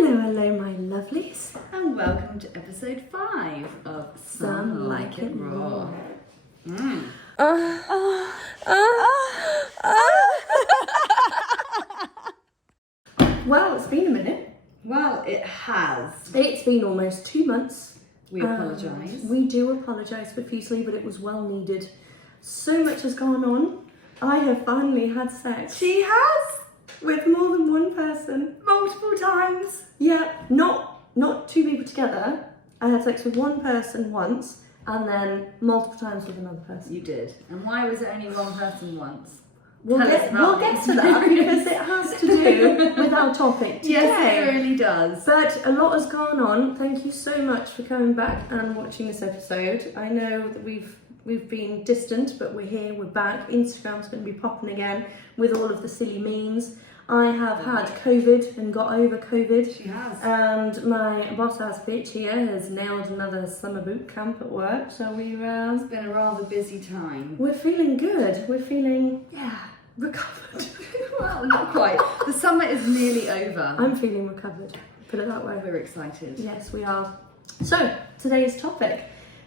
Hello, my lovelies. And welcome to episode 5 of Some Like It Raw. Well, it's been a minute. Well, it has. It's been almost 2 months. We apologise. We do apologise profusely, but it was well needed. So much has gone on. I have finally had sex. She has! With more than one person. Multiple times. Yeah, not two people together. I had sex with one person once, and then multiple times with another person. You did. And why was it only one person once? We'll get to that because it has to do with our topic today. Yes, it really does. But a lot has gone on. Thank you so much for coming back and watching this episode. I know that we've been distant, but we're here, we're back. Instagram's going to be popping again with all of the silly memes. I have had COVID and got over COVID. She has. And my boss-ass bitch here has nailed another summer boot camp at work. So it's been a rather busy time. We're feeling good. We're feeling, recovered. Well, not quite. The summer is nearly over. I'm feeling recovered, put it that way. We're excited. Yes, we are. So, today's topic.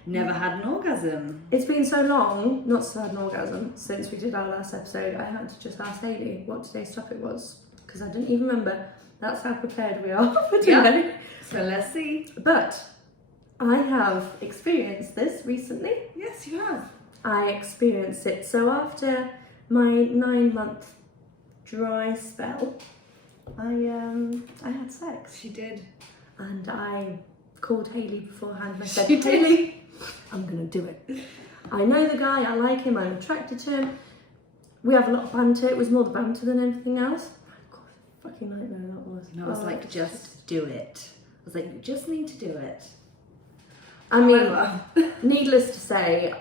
Never had an orgasm. It's been so long, not to had an orgasm, since we did our last episode, I had to just ask Hayley what today's topic was, because I didn't even remember. That's how prepared we are for today. Yeah. So let's see. But I have experienced this recently. Yes, you have. I experienced it. So after my 9-month dry spell, I had sex. She did. And I called Hayley beforehand and I said, She did. Hayley, I'm going to do it. I know the guy, I like him, I'm attracted to him. We have a lot of banter. It was more the banter than anything else. God, fucking nightmare that was. No, I was like, just do it. I was like, you just need to do it. I mean, needless to say,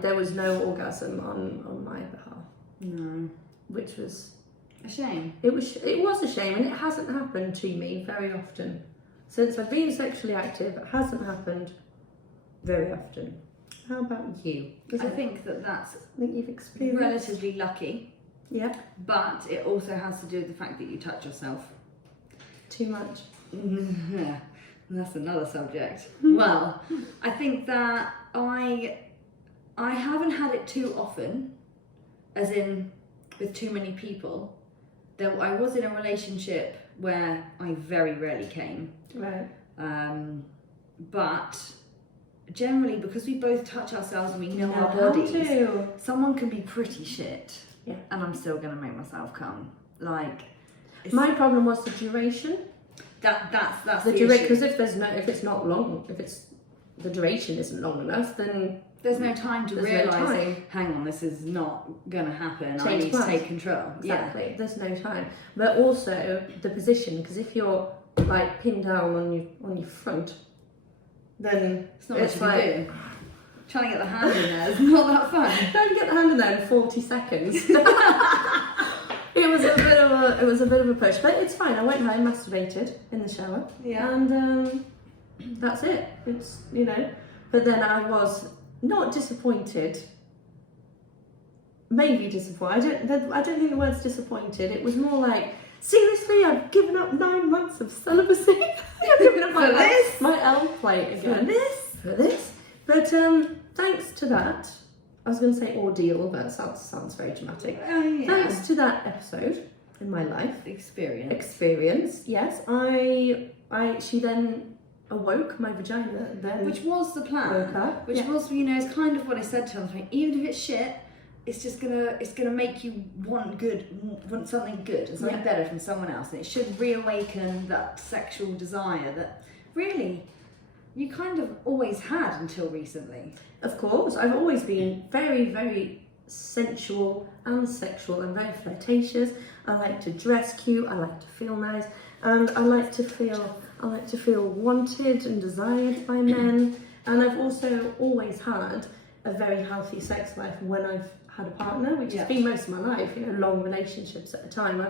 there was no orgasm on my behalf. No. Which was a shame. It was a shame, and it hasn't happened to me very often. Since I've been sexually active, it hasn't happened very often. How about you? I think that's you've experienced relatively lucky. Yeah. But it also has to do with the fact that you touch yourself. Too much. That's another subject. Well, I think that I haven't had it too often, as in with too many people. Though I was in a relationship where I very rarely came. Right. But generally, because we both touch ourselves and we know our how bodies, to. someone can be pretty shit. Yeah. And I'm still gonna make myself come. Like, my problem was the duration. That's the the duration. issue. Because if it's not long, if the duration isn't long enough, then there's no time to there's realise, no time. hang on, this is not going to happen. I Change need plans. to take control. Exactly. Yeah. There's no time. But also the position, because if you're like pinned down on your front, then It's not much it's you like can do. Trying to get the hand in there is not that fun. don't get the hand in there in 40 seconds. It was a bit of a push, but it's fine. I went home, masturbated in the shower, and that's it. It's but then I was not disappointed. Maybe disappointed. I don't think the word's disappointed. It was more like, seriously, I've given up 9 months of celibacy. I've given up my L plate again. For this. But thanks to that, I was going to say ordeal, but that sounds very dramatic. Thanks to that episode in my life. Experience, yes. She then awoke, my vagina then. Which was the plan. Woke up. Which was, it's kind of what I said to her. Like, even if it's shit, it's gonna make you want something good and something better from someone else. And it should reawaken that sexual desire that really you kind of always had until recently. Of course, I've always been very, very sensual and sexual and very flirtatious. I like to dress cute, I like to feel nice, and I like to feel wanted and desired by men. And I've also always had a very healthy sex life when I've had a partner, which has been most of my life, long relationships at a time.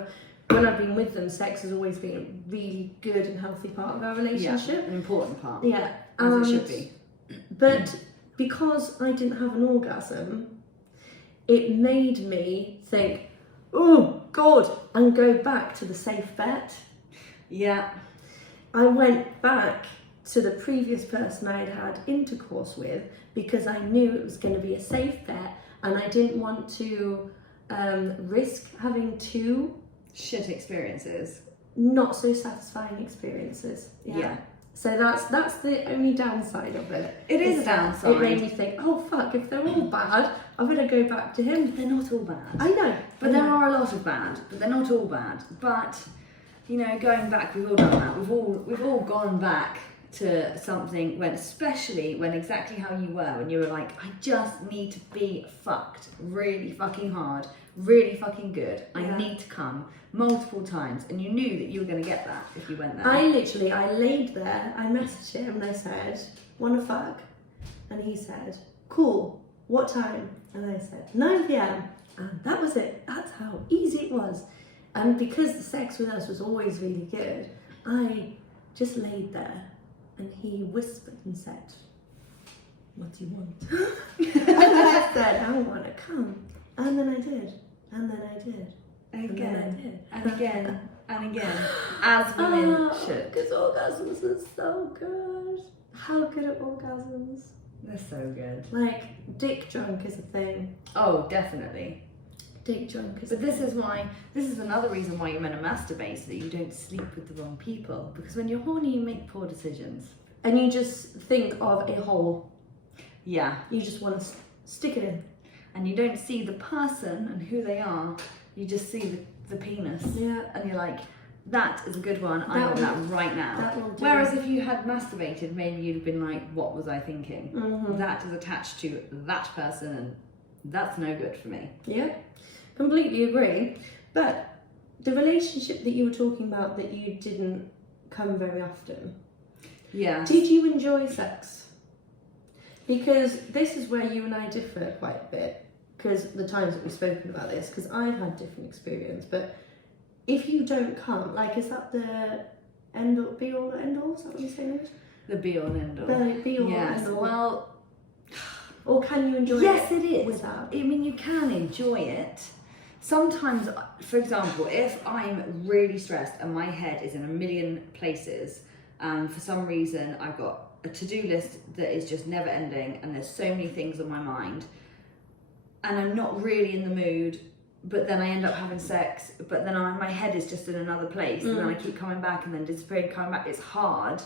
When I've been with them, sex has always been a really good and healthy part of our relationship. Yeah, an important part. Yeah. As it should be. But because I didn't have an orgasm, it made me think, oh God, and go back to the safe bet. Yeah. I went back to the previous person I'd had intercourse with because I knew it was going to be a safe bet, and I didn't want to risk having two Shit experiences. not so satisfying experiences. Yeah. So that's the only downside of it. It is a that downside. It made me think, oh fuck, if they're all bad, I'm gonna go back to him. They're not all bad. I know. But there are a lot of bad, but they're not all bad. But, you know, going back, we've all done that. We've all gone back to something when, especially when exactly how you were, when you were like, I just need to be fucked really fucking hard, really fucking good. I need to come multiple times, and you knew that you were going to get that if you went there. I laid there, I messaged him and I said, wanna fuck? And he said, cool, what time? And I said, 9 p.m. And that was it. That's how easy it was. And because the sex with us was always really good, I just laid there and he whispered and said, what do you want? And I said, I want to come. And then I did. And then I did. Again, and again, and again, as women should. Because orgasms are so good. How good are orgasms? They're so good. Like, dick drunk is a thing. Oh, definitely. Dick drunk is But this is another reason why you're meant to masturbate, so that you don't sleep with the wrong people. Because when you're horny, you make poor decisions. And you just think of a hole. Yeah. You just want to stick it in. And you don't see the person and who they are. You just see the penis. Yeah. And you're like, that is a good one. I want that right now. That will do. Whereas if you had masturbated, maybe you'd have been like, what was I thinking? Mm-hmm. That is attached to that person, and that's no good for me. Yeah, completely agree. But the relationship that you were talking about that you didn't come very often, Yeah. did you enjoy sex? Because this is where you and I differ quite a bit, because the times that we've spoken about this, because I've had different experience, but if you don't come, like, is that the be all end all? Is that what you're saying? The be all and end all. The be all Yes. end all. Well, or can you enjoy yes, it? it is. Without? I mean, you can enjoy it. Sometimes, for example, if I'm really stressed and my head is in a million places, and for some reason I've got a to-do list that is just never ending, and there's so many things on my mind, and I'm not really in the mood, but then I end up having sex, but then my head is just in another place, and then I keep coming back and then disappearing, coming back. It's hard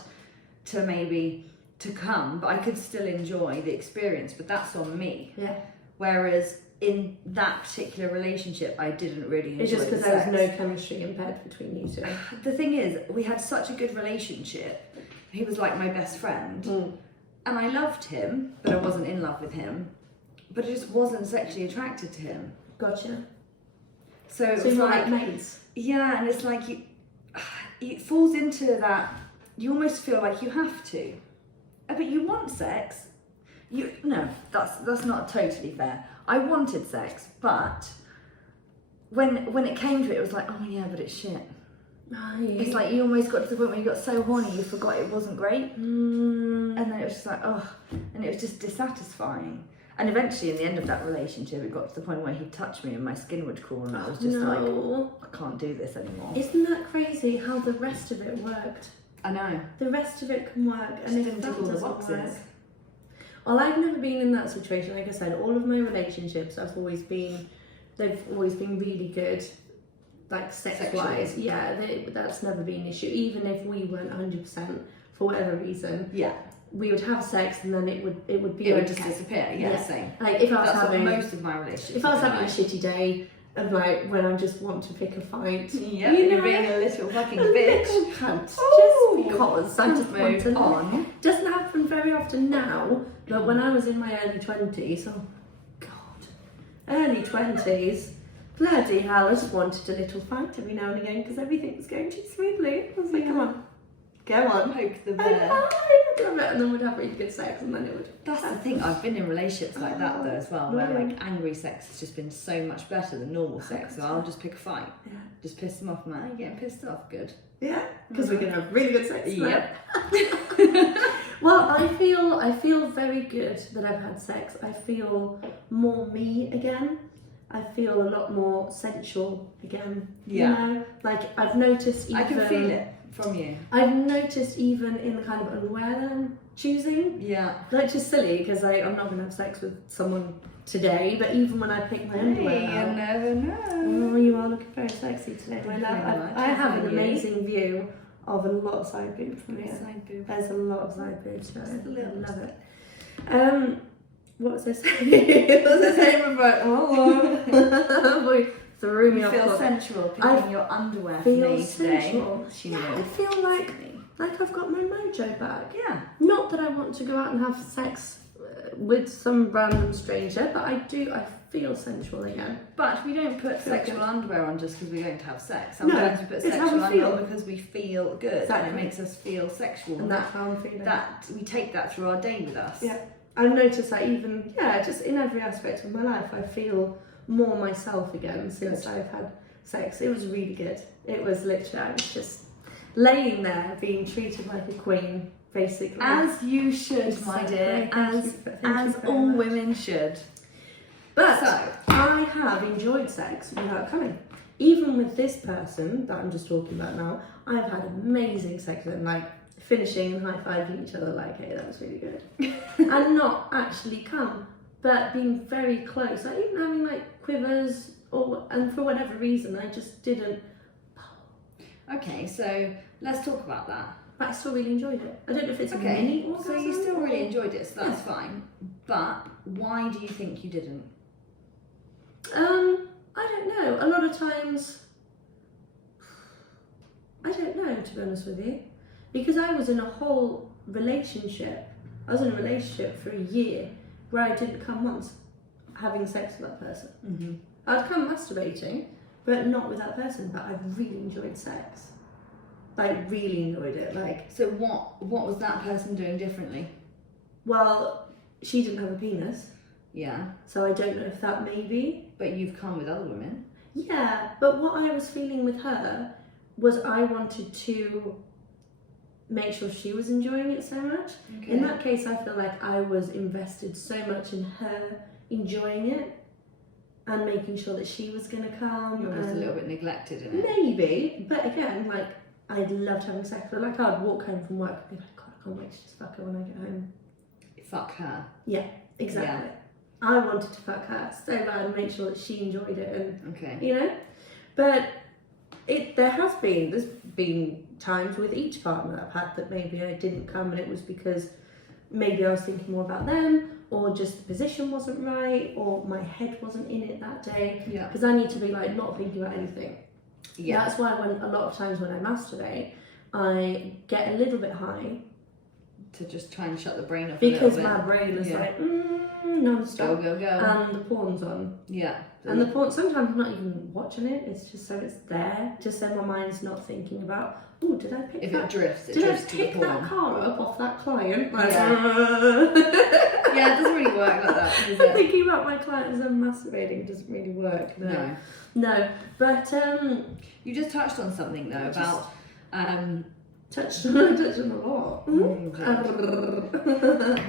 to come, but I could still enjoy the experience, but that's on me. Yeah. Whereas in that particular relationship, I didn't really enjoy It's just the because there was sex. no chemistry in bed between you two. The thing is, we had such a good relationship. He was like my best friend, and I loved him, but I wasn't in love with him. But I just wasn't sexually attracted to him. Gotcha. So it So was you're like, like mates. yeah, and it's like it falls into that. You almost feel like you have to, but you want sex. No, that's not totally fair. I wanted sex, but when it came to it, it was like, oh yeah, but it's shit. Right. It's like you almost got to the point where you got so horny you forgot it wasn't great, and then it was just like, oh, and it was just dissatisfying. And eventually, in the end of that relationship, it got to the point where he'd touch me and my skin would crawl, and I was just like, I can't do this anymore. Isn't that crazy how the rest of it worked? I know. The rest of it can work, and Just if didn't that tick all the doesn't boxes. work. Well, I've never been in that situation. Like I said, all of my relationships, they've always been really good, like sex-wise. Sexually. Yeah, that's never been an issue. Even if we weren't 100% for whatever reason, Yeah. we would have sex and then it would be It would okay. just disappear. Yeah, same. Like if I was That's having what most of my relationships. if I was have having a been shitty day and like when I just want to pick a fight, yeah, you you're know, being a little fucking a bitch. little cunt, Ooh, just because I just want move to on. live. Doesn't happen very often now, but when I was in my early 20s, oh god, early 20s, bloody hell, I just wanted a little fight every now and again because everything was going too smoothly. I was like, come on, go on. Poke the I bear. love it, and then we'd have really good sex, and then it would. That's the thing. I've been in relationships like that though as well, where like angry sex has just been so much better than normal sex. So I'll just pick a fight, Yeah. just piss them off. Man, you're getting pissed off. Good. Yeah, because we're gonna have really good sex. Yep. Well, I feel very good that I've had sex. I feel more me again. I feel a lot more sensual again. Yeah. You know, like I've noticed. Even, I can feel it From you? I've noticed even in the kind of underwear that I'm choosing. Yeah. Like, just silly, because I'm not going to have sex with someone today, but even when I pick my underwear You out, never know. oh, you are looking very sexy today, my Thank you love. very much. I have an Thank you. amazing view of a lot of side boobs from here. Side boob. There's a lot of side boobs, so Just a little. I love it. What was I saying? What was I saying about? Oh, boy, threw me You off. feel sensual picking your underwear for Feel me today. sensual. She Yeah, I knows. feel like I've got my mojo back. Yeah. Not that I want to go out and have sex with some random stranger, but I feel sensual again. But we don't put Feel sexual good. underwear on just because we're going to have sex. No, Sometimes we put it's how sexual we underwear feel. because we feel good Exactly. and it makes us feel sexual. And that's how I'm feeling. That we take that through our day with us. Yeah. I've noticed that even, just in every aspect of my life, I feel more myself again since I've had sex. It was really good. It was literally, I was just laying there being treated like a queen, basically. As you should, my Exactly. dear. Thank you As very all much. women should. But So, I have enjoyed sex without coming. Even with this person that I'm just talking about now, I've had amazing sex with them, like finishing and high-fiving each other like, hey, that was really good. And not actually come, but being very close. Like even having like quivers, and for whatever reason, I just didn't. okay, so let's talk about that. But I still really enjoyed it. I don't know if it's a Okay, mini so orgasm. you still really enjoyed it, so that's Yeah. fine. But why do you think you didn't? I don't know. A lot of times, I don't know, to be honest with you, because I was in a whole relationship. I was in a relationship for a year where I didn't come once, having sex with that person. Mm-hmm. I'd come masturbating, but not with that person. But I really enjoyed sex. I really enjoyed it. Like, So what was that person doing differently? well, she didn't have a penis, Yeah, so I don't know if that maybe. but you've come with other women. Yeah, but what I was feeling with her was I wanted to make sure she was enjoying it so much. Okay. In that case, I feel like I was invested so much in her enjoying it and making sure that she was going to come. You're almost a and little bit neglected in it. maybe, but again, like, I loved having sex with her. Like, I'd walk home from work and be like, God, I can't wait to just fuck her when I get home. Fuck her. Exactly. I wanted to fuck her so bad and make sure that she enjoyed it, and Okay. you know. But there's been times with each partner I've had that maybe I didn't come, and it was because maybe I was thinking more about them, or just the position wasn't right, or my head wasn't in it that day. Yeah. Because I need to be like not thinking about anything. Yeah. That's why when a lot of times when I masturbate, I get a little bit high To just try and shut the brain off because a little my bit. brain is Yeah. like non-stop, Go. and the porn's on. Yeah. And the porn, sometimes I'm not even watching it, it's just so it's there, just so my mind's not thinking about, oh, did I pick if that? it drifts, it Did I drifts to the pick that porn. car up off that client? Like, Yeah, it doesn't really work like that, does I'm it? thinking about my client as I'm masturbating doesn't really work. No. But You just touched on something though about touched on a lot.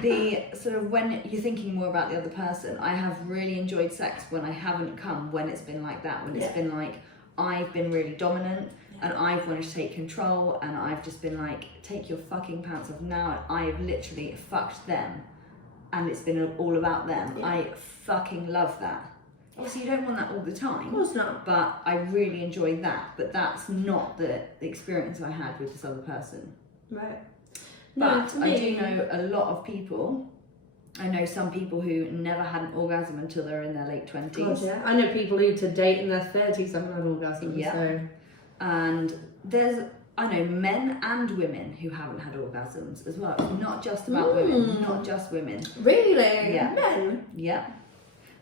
the sort of when you're thinking more about the other person. I have really enjoyed sex when I haven't come, when it's been like that, when it's been like I've been really dominant and I've wanted to take control and I've just been like, take your fucking pants off now. I've literally fucked them and it's been all about them. Yeah. I fucking love that. Obviously you don't want that all the time. Of course not. But I really enjoyed that. But that's not the experience I had with this other person. Right. But to I me- do know a lot of people. I know some people who never had an orgasm until they're in their late 20s. God, yeah. I know people who to date in their 30s haven't had orgasms. Yeah. So. And I know men and women who haven't had orgasms as well. It's not just about women, not just women. Really? Yeah. Men? Yeah.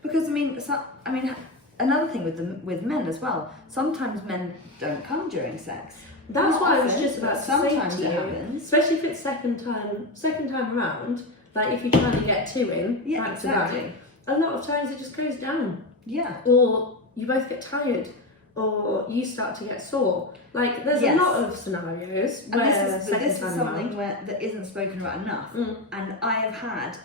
Because another thing with men as well. Sometimes men don't come during sex. That's Not what I was often, just but about to sometimes say to it you. happens. Especially if it's second time around, like if you're trying to get two in, Yeah, back exactly. to back, a lot of times it just goes down. Yeah. Or you both get tired, or you start to get sore. Like there's Yes. a lot of scenarios And where this second is time something around. that isn't spoken about enough. Mm. And I have had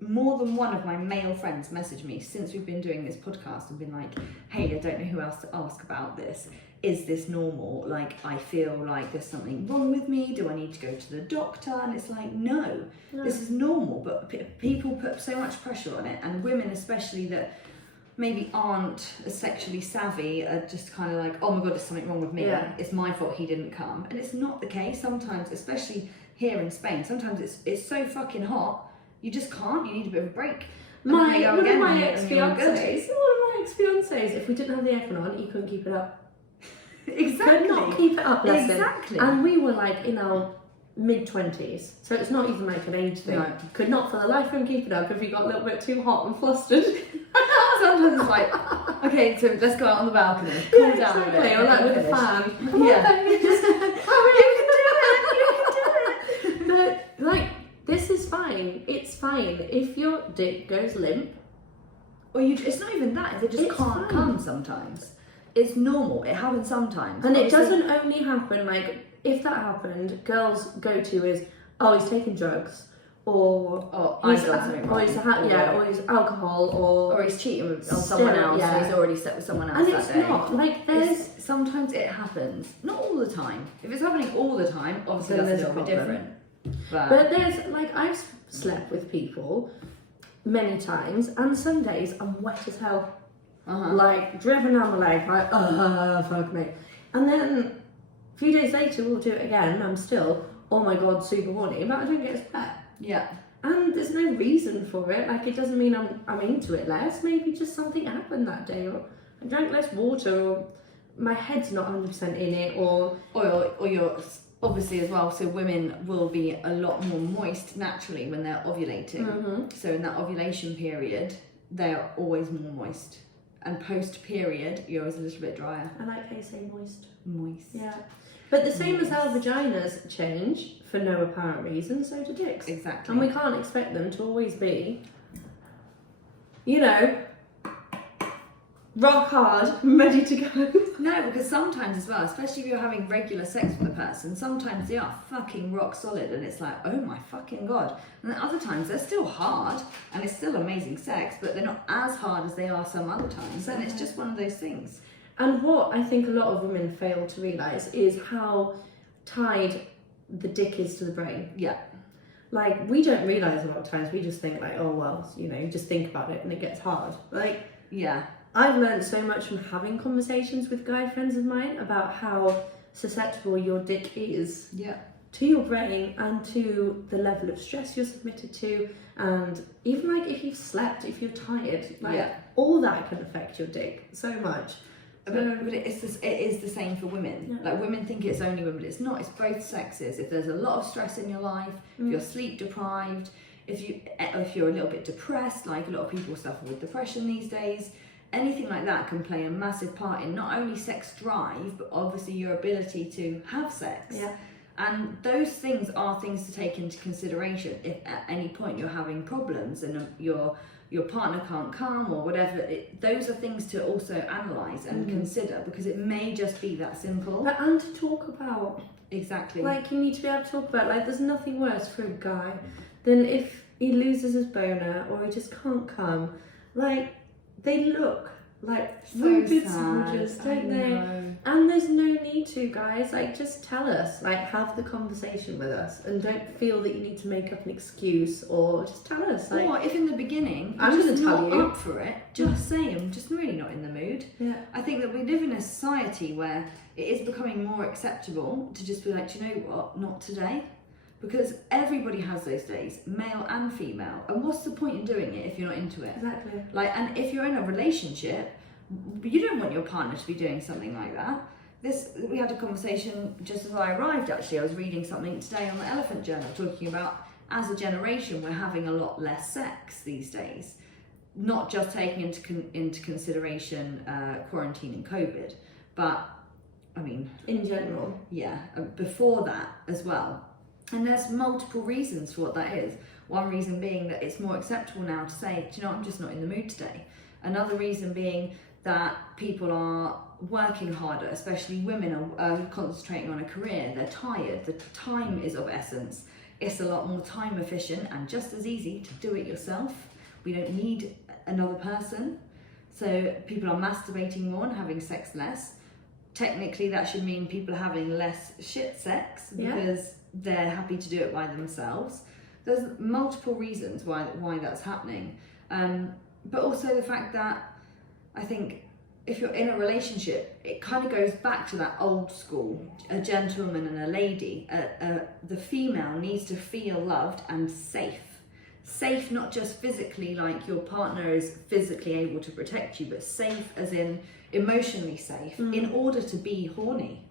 more than one of my male friends message me since we've been doing this podcast and been like, hey, I don't know who else to ask about this. is this normal? Like, I feel like there's something wrong with me. Do I need to go to the doctor? And it's like, no. This is normal. But people put so much pressure on it, and women especially that maybe aren't as sexually savvy are just kind of like, oh my God, there's something wrong with me. Yeah. It's my fault he didn't come. And it's not the case. Sometimes, especially here in Spain, sometimes it's so fucking hot, you just can't. You need a bit of a break. One of my ex-fiancés, if we didn't have the aircon on, he couldn't keep it up. Exactly. Could not keep it up, bless him. Exactly. And we were like in our mid-20s, so it's not even like an age thing. No. Could not for the life of him keep it up if he got a little bit too hot and flustered. Sometimes it's like, okay, so let's go out on the balcony, cool down exactly, a bit. or like with a fan. Come on, baby, just you can do it. But like, this is fine. It's fine if your dick goes limp. Or it's not even that, they just can't come sometimes. It's normal, it happens sometimes. And it doesn't only happen, like, if that happened, girls' go-to is, oh, he's taking drugs, or he's he's alcohol, or he's cheating on someone else, yeah. or he's already slept with someone else and that it's day. not, like, there's... Sometimes it happens, not all the time. If it's happening all the time, obviously Then that's a there's little a bit problem. different. But there's, like, I've slept with people many times, and some days I'm wet as hell. Like, driven down my leg, like, fuck me. And then a few days later, we'll do it again, and I'm still, oh my God, super horny, but I don't get as wet. Yeah. And there's no reason for it. Like, it doesn't mean I'm into it less. Maybe just something happened that day, or I drank less water, or my head's not 100% in it, or you're obviously as well. So women will be a lot more moist naturally when they're ovulating. So in that ovulation period, they are always more moist. And post-period, you're always a little bit drier. I like how you say moist. Moist. Yeah. But the same as our vaginas change for no apparent reason, so do dicks. Exactly. And we can't expect them to always be, you know, rock hard, ready to go. No, because sometimes as well, especially if you're having regular sex with a person, sometimes they are fucking rock solid and it's like, oh my fucking God. And then other times they're still hard and it's still amazing sex, but they're not as hard as they are some other times. And it's just one of those things. And what I think a lot of women fail to realise is how tied the dick is to the brain. Yeah. Like, we don't realise a lot of times, we just think like, oh well, you know, just think about it and it gets hard. Like, yeah. I've learned so much from having conversations with guy friends of mine about how susceptible your dick is to your brain and to the level of stress you're submitted to, and even like if you've slept, if you're tired, like all that can affect your dick so much. But it is the same for women. Like, women think it's only women, but it's not. It's both sexes. If there's a lot of stress in your life, if you're sleep deprived, if you're a little bit depressed, like a lot of people suffer with depression these days, anything like that can play a massive part in not only sex drive, but obviously your ability to have sex. Yeah. And those things are things to take into consideration if at any point you're having problems and your partner can't come or whatever. Those are things to also analyse and consider, because it may just be that simple. And to talk about. Exactly. Like, you need to be able to talk about, like, there's nothing worse for a guy than if he loses his boner or he just can't come. Like, they look like wounded soldiers, don't they? And there's no need to, guys. Like, just tell us. Like, have the conversation with us, and don't feel that you need to make up an excuse, or just tell us. Like, or if in the beginning I'm you're going just to tell not you up for it, just say I'm just really not in the mood. Yeah. I think that we live in a society where it is becoming more acceptable to just be like, do you know what? Not today. Because everybody has those days, male and female. And what's the point in doing it if you're not into it? Exactly. Like, and if you're in a relationship, you don't want your partner to be doing something like that. We had a conversation just as I arrived, actually. I was reading something today on the Elephant Journal talking about, as a generation, we're having a lot less sex these days. Not just taking into consideration quarantine and COVID, but, I mean... in general. Yeah, before that as well. And there's multiple reasons for what that is. One reason being that it's more acceptable now to say, do you know what, I'm just not in the mood today. Another reason being that people are working harder, especially women are concentrating on a career. They're tired, the time is of essence. It's a lot more time efficient and just as easy to do it yourself. We don't need another person. So people are masturbating more and having sex less. technically that should mean people are having less shit sex because they're happy to do it by themselves. There's multiple reasons why that's happening. But also the fact that I think if you're in a relationship, it kind of goes back to that old school, a gentleman and a lady. The female needs to feel loved and safe. Safe, not just physically, like your partner is physically able to protect you, but safe as in emotionally safe in order to be horny.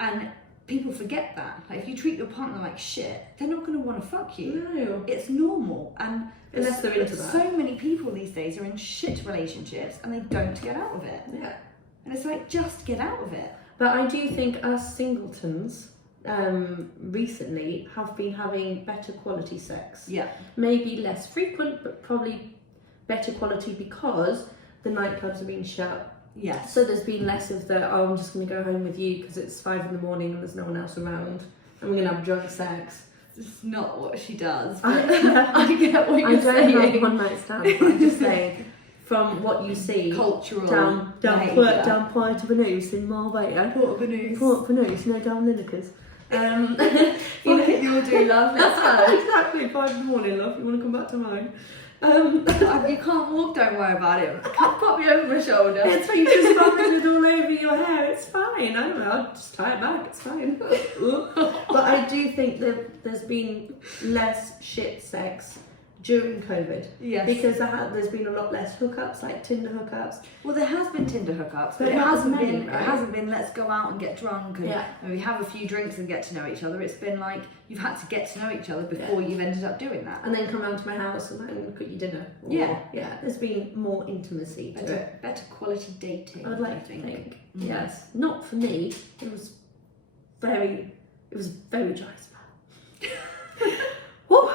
And people forget that. Like, if you treat your partner like shit, they're not going to want to fuck you. No. It's normal. And unless they're into that. So many people these days are in shit relationships and they don't get out of it. Yeah. And it's like, just get out of it. But I do think us singletons recently have been having better quality sex. Yeah. Maybe less frequent, but probably better quality because the nightclubs have been shut. Yes. So there's been less of the, oh, I'm just going to go home with you because it's 5 a.m. and there's no one else around and we're going to have drunk sex. It's not what she does. But I get what you're saying. I don't have one night stands, but I'm just saying, from what you see, cultural down Port Banús in Marbella. Port Banús, no, down Lineker's. You'll do, love. Let's go. Exactly, 5 a.m, love. You want to come back to mine? You can't walk, don't worry about it. Pop me over my shoulder. It's fine, you just vomit it all over your hair, it's fine. I don't know, I'll just tie it back, it's fine. But I do think that there's been less shit sex during COVID. Yes. Because there's been a lot less hookups, like Tinder hookups. Well, there has been Tinder hookups, but it hasn't been let's go out and get drunk and we have a few drinks and get to know each other. It's been like you've had to get to know each other before you've ended up doing that. And then come round to my house and cook you dinner. Yeah. There's been more intimacy to it. Better quality dating. I'd like to think. Yes. Not for me. It was very dry spell. Whew.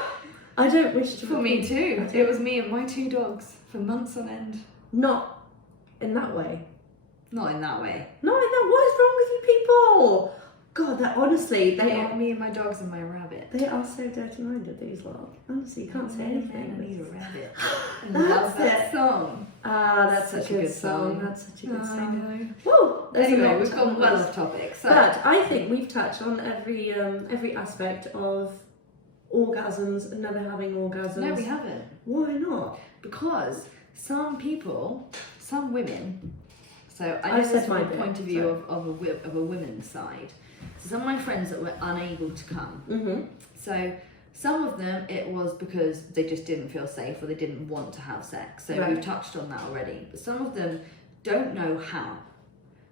I don't wish to. For me too. It was me and my 2 dogs for months on end. Not in that way. Not in that way. Not in that. What is wrong with you people? God, that honestly, they are me and my dogs and my rabbit. They are so dirty-minded, these lot. Honestly, you can't say anything. He's a rabbit. That's that song. Ah, that's such a good song. That's such a good song. I know. Woo! Anyway, we've gone well off topic. So. But I think we've touched on every aspect of orgasms and never having orgasms. No, we haven't. Why not? Because some women. So I know this from a point of view of a women's side. So some of my friends that were unable to come. Mm-hmm. So some of them it was because they just didn't feel safe or they didn't want to have sex. So we've touched on that already. But some of them don't know how.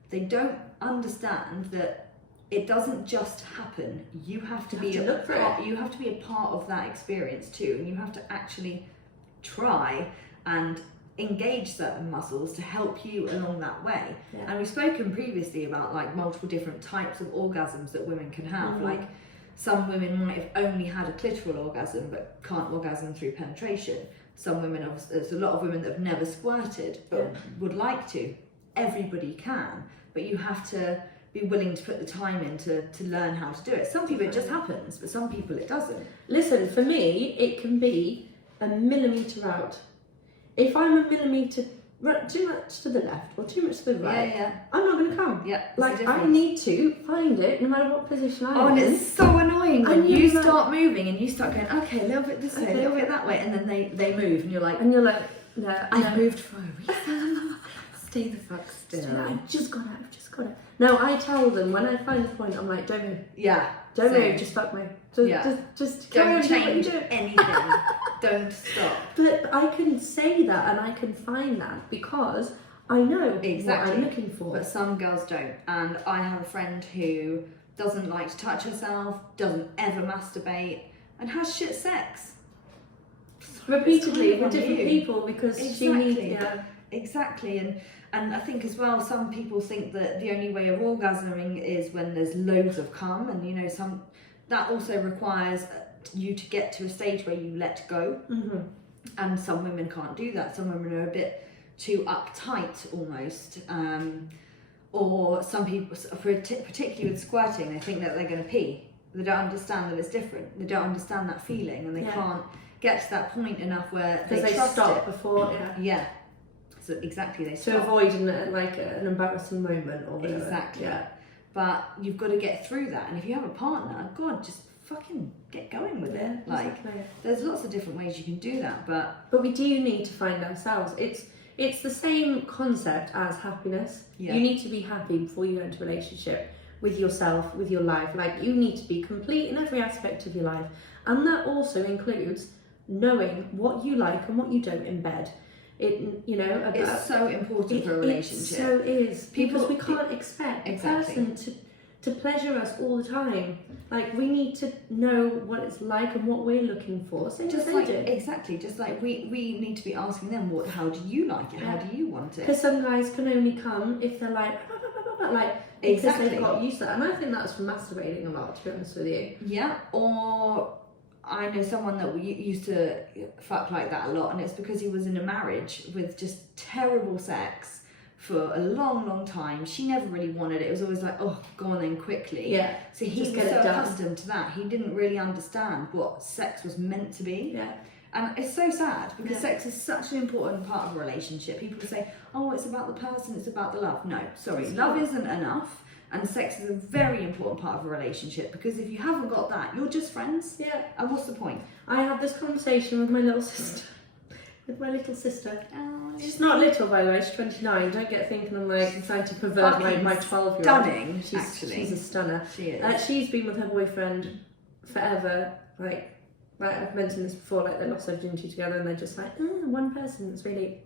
They don't understand that it doesn't just happen. You have to be a part of that experience too, and you have to actually try and engage certain muscles to help you along that way. Yeah. And we've spoken previously about like multiple different types of orgasms that women can have. Mm-hmm. Like some women might have only had a clitoral orgasm but can't orgasm through penetration. Some women, there's a lot of women that have never squirted but would like to. Everybody can, but you have to be willing to put the time in to learn how to do it. Some people it just happens, but some people it doesn't. Listen, for me, it can be a millimetre out. If I'm a millimetre too much to the left or too much to the right, I'm not going to come. Yeah, like I need to find it no matter what position I'm in. And it's so annoying when you start moving and you start going, okay, a little bit this way, a little bit that way, and then they move and you're like, no, I've moved for a reason. Stay the fuck still. I've just got it. No, I tell them when I find the point, I'm like, don't move. Yeah. Don't move, just fuck me. Just don't change anything. Don't stop. But I can say that and I can find that because I know what I'm looking for. But some girls don't. And I have a friend who doesn't like to touch herself, doesn't ever masturbate, and has shit sex. Repeatedly with different people because she needs... Exactly. And I think as well, some people think that the only way of orgasming is when there's loads of cum, and that also requires you to get to a stage where you let go. Mm-hmm. And some women can't do that. Some women are a bit too uptight almost, or some people, particularly with squirting, they think that they're going to pee. They don't understand that it's different. They don't understand that feeling, and they can't get to that point enough where they trust stop it before. Yeah. So exactly, they To stop. avoid an embarrassing moment or whatever. Exactly. Yeah. But you've got to get through that, and if you have a partner, God, just fucking get going with it. Like, Exactly. there's lots of different ways you can do that, but we do need to find ourselves. It's the same concept as happiness. Yeah. You need to be happy before you go into a relationship with yourself, with your life. Like, you need to be complete in every aspect of your life, and that also includes knowing what you like and what you don't in bed. it's so important for a relationship. It so is, because we People- can't expect a Exactly. person to pleasure us all the time. Like, we need to know what it's like and what we're looking for. Same Just as like they do. exactly, just like we need to be asking them, how do you like it? How Yeah. do you want it? Because some guys can only come if they're like because Exactly. they've got used to that. And I think that's from masturbating a lot, to be honest with you. Yeah, or I know someone that we used to fuck like that a lot, and it's because he was in a marriage with just terrible sex for a long, long time. She never really wanted it. It was always like, oh, go on then quickly. Yeah. So he Just was get so it done. accustomed to that. He didn't really understand what sex was meant to be. Yeah. And it's so sad because Yeah. sex is such an important part of a relationship. People say, oh, it's about the person, it's about the love. No, sorry, It's love not. isn't enough. And sex is a very important part of a relationship, because if you haven't got that, you're just friends. Yeah. And what's the point? I had this conversation with my little sister. With my little sister. Oh, She's not little, by the way, she's 29. Don't get thinking I'm like trying to pervert my 12-year-old. Stunning, She's actually. She's a stunner. She is. She's been with her boyfriend forever. Like I've mentioned this before, like they lost their virginity together and they're just like, one person that's really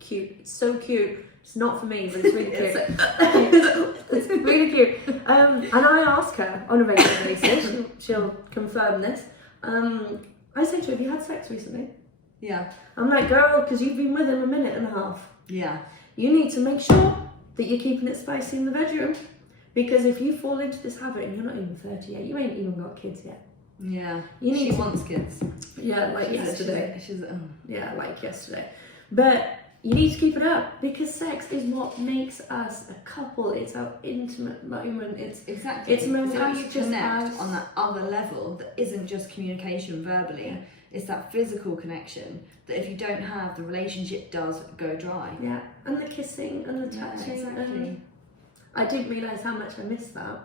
cute. It's so cute. It's not for me, but it's really cute. It's really cute. And I ask her on a regular basis, she'll confirm this. I say to her, have you had sex recently? Yeah. I'm like, girl, because you've been with him a minute and a half. Yeah. You need to make sure that you're keeping it spicy in the bedroom. Because if you fall into this habit and you're not even 30 yet, you ain't even got kids yet. Yeah. You need she to- wants kids. Yeah, like yesterday. She's Yeah, like yesterday. But you need to keep it up, because sex is what makes us a couple. It's our intimate moment. It's exactly. It's moments how you just connect us. on that other level that isn't just communication verbally. Yeah. It's that physical connection that if you don't have, the relationship does go dry. Yeah, and the kissing and the Yeah, touching. exactly. And I didn't realise how much I missed that.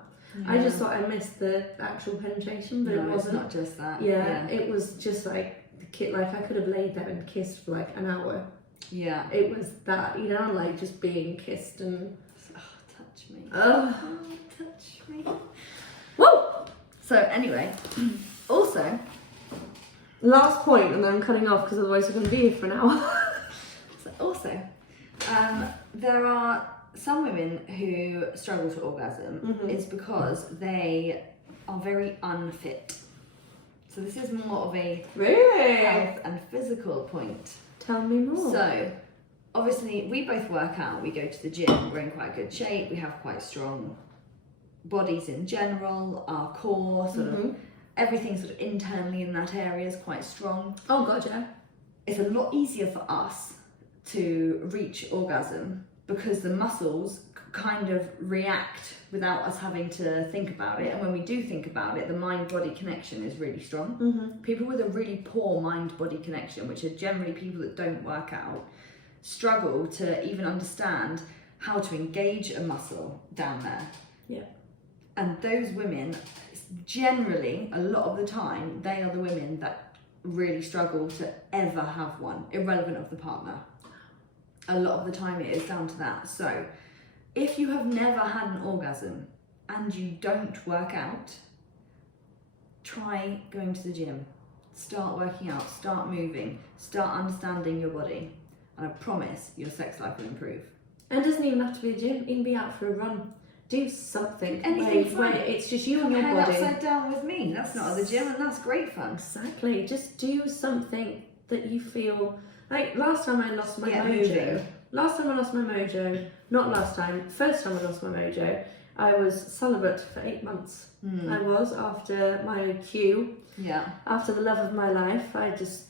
I just thought I missed the actual penetration, but no, it wasn't. It's not just that. Yeah, it was just like the kid. Like I could have laid there and kissed for like an hour. Yeah. It was that, like just being kissed and Touch me. touch me. Woo! So anyway, also, Last point, and then I'm cutting off because otherwise we're going to be here for an hour. there are some women who struggle to orgasm. Mhm. It's because they are very unfit. So this is more of a Really? health and physical point. Tell me more. So, obviously, we both work out, we go to the gym, we're in quite good shape, we have quite strong bodies in general, our core, sort of everything sort of internally in that area is quite strong. Oh god, yeah. It's a lot easier for us to reach orgasm because the muscles kind of react without us having to think about it. And when we do think about it, the mind-body connection is really strong. People with a really poor mind-body connection, which are generally people that don't work out, struggle to even understand how to engage a muscle down there. Yeah. And those women, generally, a lot of the time, they are the women that really struggle to ever have one, irrelevant of the partner. A lot of the time it is down to that. So if you have never had an orgasm and you don't work out, try going to the gym. Start working out, start moving, start understanding your body. And I promise your sex life will improve. And it doesn't even have to be a gym, you can be out for a run. Do something. Anything where fun. it's just you Come and your hang body. upside down with me. That's not at the gym, and that's great fun. Exactly. Just do something that you feel like. Last time I lost my Get mojo. moving. Last time I lost my mojo. Not last time. First time I lost my mojo. I was celibate for 8 months. I was after my cue. Yeah. After the love of my life, I just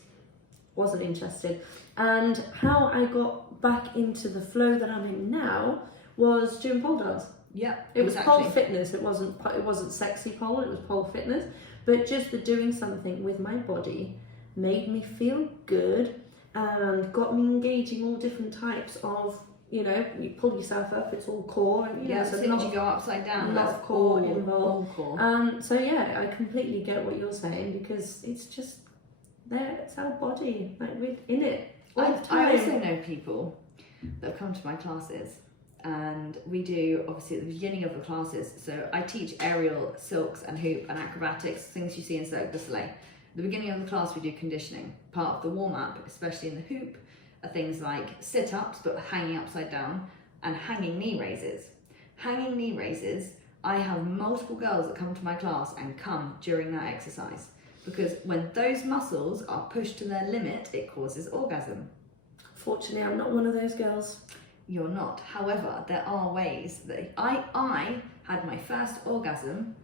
wasn't interested. And how I got back into the flow that I'm in now was doing pole dance. Yeah. It was pole fitness. It wasn't sexy pole. It was pole fitness. But just the doing something with my body made me feel good, and got me engaging all different types of, you know, you pull yourself up, it's all core. And, you know, as soon as you go upside down, a lot that's of core all involved. Core. So yeah, I completely get what you're saying, because it's just there, it's our body, like we're in it all the time. I also know people that have come to my classes, and we do, obviously at the beginning of the classes, so I teach aerial, silks and hoop and acrobatics, things you see in Cirque du Soleil. At the beginning of the class we do conditioning. Part of the warm-up, especially in the hoop, are things like sit-ups but hanging upside down, and hanging knee raises. Hanging knee raises, I have multiple girls that come to my class and come during that exercise, because when those muscles are pushed to their limit, it causes orgasm. Fortunately, I'm not one of those girls. You're not. However, there are ways that I had my first orgasm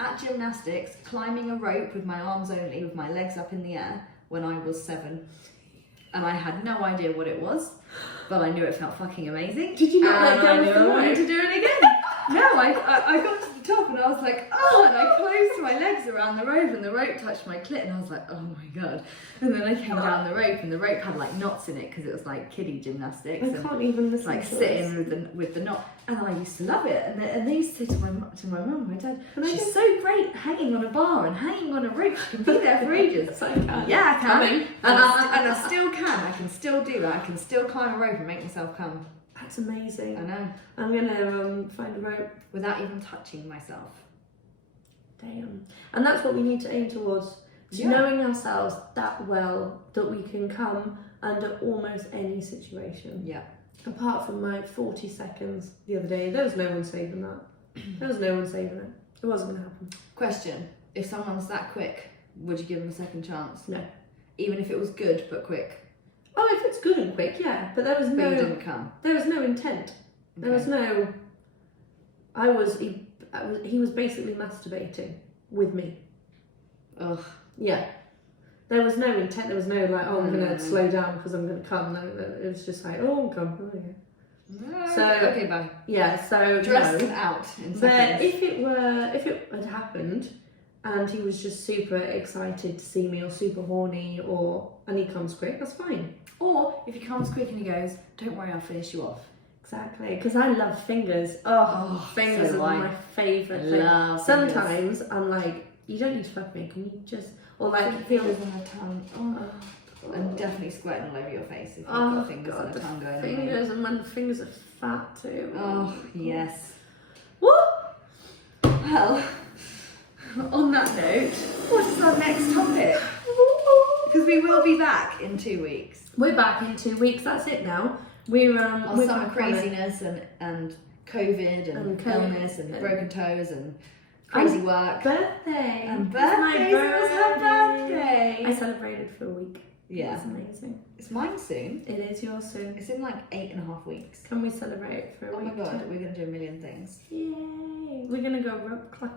at gymnastics, climbing a rope with my arms only, with my legs up in the air, when I was 7. And I had no idea what it was, but I knew it felt fucking amazing. Did you not let go I of knew the I wanted rope? to do it again. No, I got to the top and I was like, oh, and I closed my legs around the rope and the rope touched my clit and I was like, oh my God. And then I came down the rope and the rope had like knots in it because it was like kiddie gymnastics. I and can't even listen like to sitting with the knot, and I used to love it. And they used to say to my mum, my dad, Can I she's just- so great hanging on a bar and hanging on a rope. She can be there for ages. So I can. Yeah, I can. Coming. And I still can. I can still do that. I can still climb a rope and make myself come. That's amazing. I know. I'm gonna find a rope. Without even touching myself. Damn. And that's what we need to aim towards. To Yeah. knowing ourselves that well that we can come under almost any situation. Yeah. Apart from my 40 seconds the other day, there was no one saving that. There was no one saving it. It wasn't gonna happen. Question: if someone's that quick, would you give them a second chance? No. Even if it was good but quick. Oh, if it's good and quick, yeah. But there was But you no. didn't come. There was no intent. There was no. He was basically masturbating with me. Ugh. Yeah. There was no intent. There was no like, oh, I'm gonna Mm. slow down because I'm gonna come. No, it was just like, oh, come. Oh, yeah. So- okay, bye. Yeah. So Dressed no. out in But seconds. if it had happened, and he was just super excited to see me, or super horny, and he comes quick, that's fine. Or if he comes quick and he goes, don't worry, I'll finish you off. Exactly, because I love fingers. Oh, fingers so do are I. my favourite I thing. love Sometimes I'm like, you don't need to fuck me, can you just, or like feel. fingers on her tongue. Oh. And definitely squirting all over your face if you've Oh, got fingers God, and a the tongue going on. fingers, and when the fingers are fat too. Oh, yes. Woo! Well, on that note, what is our next topic? Because we will be back in 2 weeks. We're back in 2 weeks. That's it now. We're Our we're summer back on it. craziness and COVID and And illness and COVID. broken toes and crazy work. Birthday. And It's my birthday. It was her birthday. I celebrated for a week. Yeah. It was amazing. It's mine soon. It is yours soon. It's in like 8.5 weeks. Can we celebrate for a Oh my week? god, too? we're gonna do a million things. Yay! We're gonna go rope climb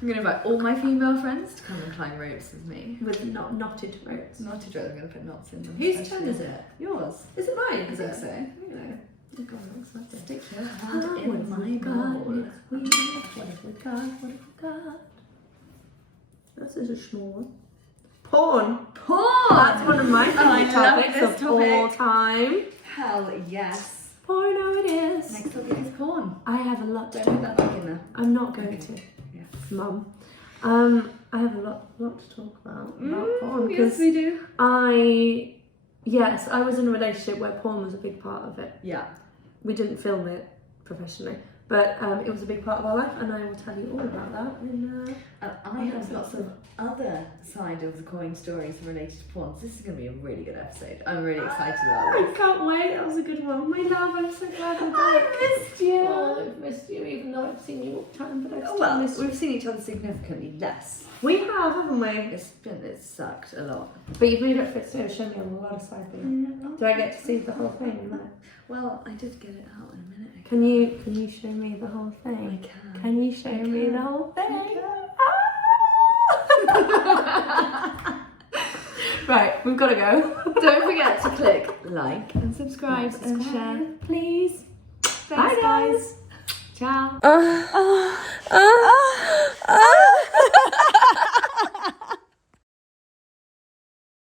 I'm gonna invite all my female friends to come and climb ropes with me. with knotted ropes. Knotted ropes, I'm gonna put knots in them. Whose turn is it? Yours. Is it mine? I Is think it? so. Yeah. Oh god, that's lovely. Stick your What hand have in we my got? bowl. What have we got? What have we got? This is a small one. Porn. Porn! That's one of my Oh, I favorite love topics this of all topic. time. Hell yes. Porno it is. Next topic is porn. I have a lot to Don't talk put that about. back in there. I'm not going Okay. to, Yeah. Mum. I have a lot to talk about porn Yes, because we do. I was in a relationship where porn was a big part of it. Yeah. We didn't film it professionally, but it was a big part of our life, and I will tell you all about that. And I have lots of other side of the coin stories related to porn. So this is going to be a really good episode. I'm really excited about I this. can't wait. That was a good one. My love, I'm so glad you're back. I missed you. Oh, I've missed you, even though I've seen you all the time, but I've still Well, missed you. we've seen each other significantly less. We have, haven't we? It's sucked a lot. But you've made up for it today. Show me on a lot of side things. Do I get to see the whole thing in there? Well, I did get it out in a minute ago. Can you show me the whole I thing? can. Can you show I me can. the whole thing? I Right, we've got to go. Don't forget to click like and subscribe and share. please. Thanks, Bye, guys. Ciao.